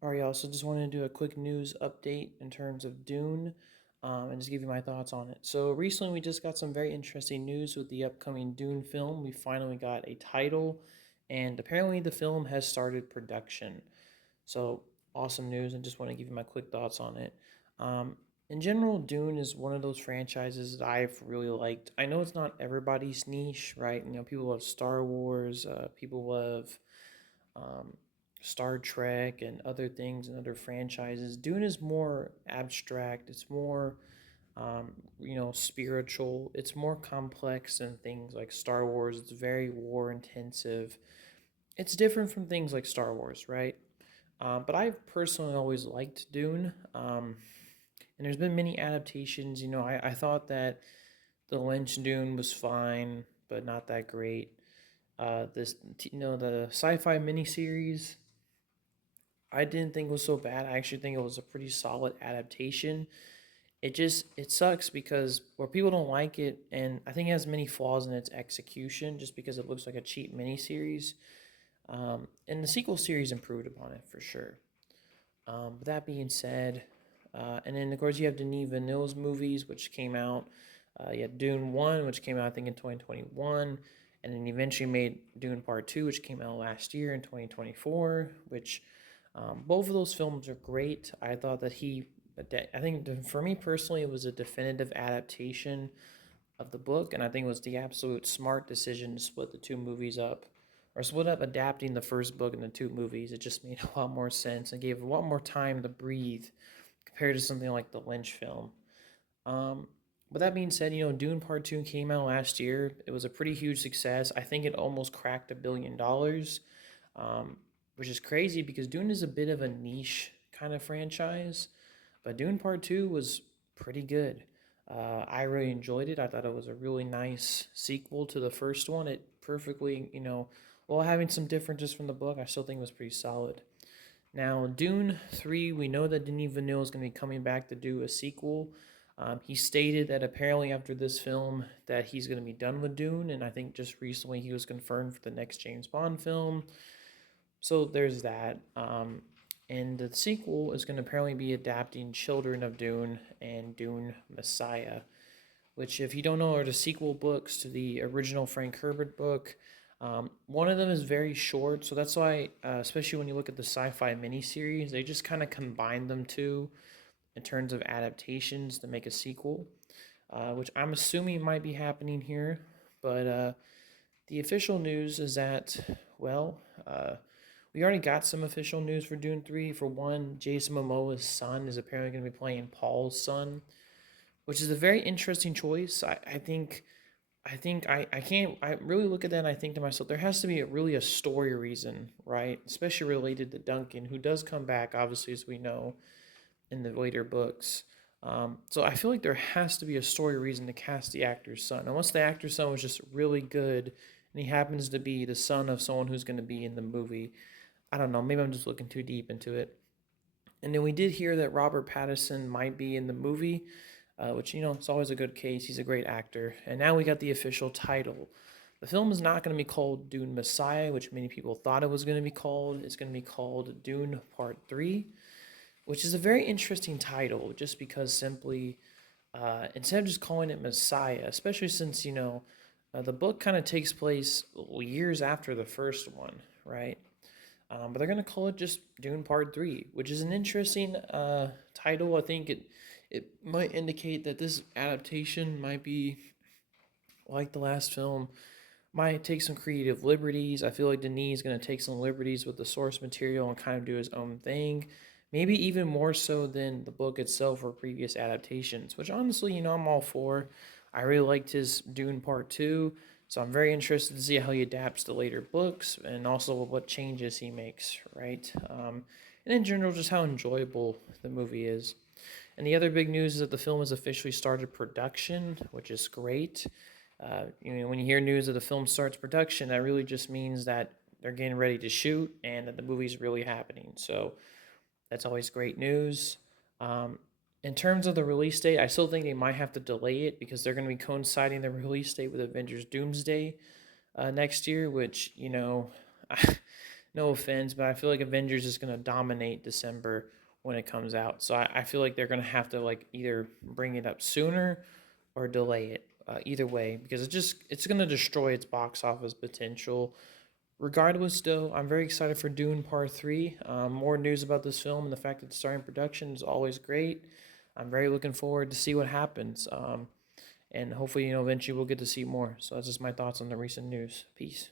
All right, y'all. So just wanted to do a quick news update in terms of Dune, and just give you my thoughts on it. So recently, we just got some very interesting news with the upcoming Dune film. We finally got a title, and apparently the film has started production. So awesome news, and just want to give you my quick thoughts on it. Um, in general, Dune is one of those franchises that I've really liked. I know it's not everybody's niche, right? People love Star Wars, people love um, Star Trek and other things and other franchises. Dune is more abstract. It's more, spiritual. It's more complex than things like Star Wars. It's very war intensive. It's different from things like Star Wars, right? But I've personally always liked Dune. And there's been many adaptations. I thought that the Lynch Dune was fine, but not that great. The sci-fi miniseries I didn't think was so bad. I actually think it was a pretty solid adaptation. It sucks because where people don't like it, and I think it has many flaws in its execution, just because it looks like a cheap miniseries. And the sequel series improved upon it for sure. But that being said, and then of course you have Denis Villeneuve's movies, which came out. You had Dune One, which came out I think in 2021, and then eventually made Dune Part Two, which came out last year in 2024. Which both of those films are great. I thought that I think for me personally, it was a definitive adaptation of the book, and I think it was the absolute smart decision to split the two movies up, or split up adapting the first book into two movies. It just made a lot more sense and gave a lot more time to breathe compared to something like the Lynch film. Um, but that being said, Dune Part 2 came out last year. It was a pretty huge success. I think it almost cracked $1 billion, um, which is crazy because Dune is a bit of a niche kind of franchise. But Dune Part 2 was pretty good. I really enjoyed it. I thought it was a really nice sequel to the first one. It perfectly, while having some differences from the book, I still think it was pretty solid. Now, Dune 3, we know that Denis Villeneuve is going to be coming back to do a sequel. He stated that apparently after this film that he's going to be done with Dune, and I think just recently he was confirmed for the next James Bond film. So there's that. And the sequel is going to apparently be adapting Children of Dune and Dune Messiah, which, if you don't know, are the sequel books to the original Frank Herbert book. One of them is very short, so that's why, especially when you look at the sci-fi miniseries, they just kind of combine them two in terms of adaptations to make a sequel, which I'm assuming might be happening here. But the official news is that, well, we already got some official news for Dune 3. For one, Jason Momoa's son is apparently going to be playing Paul's son, which is a very interesting choice. I can't, I really look at that and I think to myself, there has to be really a story reason, right? Especially related to Duncan, who does come back, obviously, as we know, in the later books. So I feel like there has to be a story reason to cast the actor's son. Unless the actor's son was just really good and he happens to be the son of someone who's going to be in the movie. I don't know. Maybe I'm just looking too deep into it. And then we did hear that Robert Pattinson might be in the movie, which, it's always a good case. He's a great actor. And now we got the official title. The film is not going to be called Dune Messiah, which many people thought it was going to be called. It's going to be called Dune Part 3, which is a very interesting title just because simply, instead of just calling it Messiah, especially since, the book kind of takes place years after the first one, right? But they're going to call it just Dune Part 3, which is an interesting title. I think it might indicate that this adaptation might be like the last film, might take some creative liberties. I feel like Denis is going to take some liberties with the source material and kind of do his own thing. Maybe even more so than the book itself or previous adaptations, which honestly, I'm all for. I really liked his Dune Part 2, so I'm very interested to see how he adapts to later books and also what changes he makes, right? And in general, just how enjoyable the movie is. And the other big news is that the film has officially started production, which is great. When you hear news that the film starts production, that really just means that they're getting ready to shoot and that the movie's really happening. So that's always great news. Um, in terms of the release date, I still think they might have to delay it because they're going to be coinciding the release date with Avengers Doomsday next year, which, no offense, but I feel like Avengers is gonna dominate December when it comes out. So I feel like they're gonna have to like either bring it up sooner or delay it. Either way, because it's gonna destroy its box office potential. Regardless, though, I'm very excited for Dune Part 3. More news about this film and the fact that it's starting production is always great. I'm very looking forward to see what happens. And hopefully, eventually we'll get to see more. So that's just my thoughts on the recent news. Peace.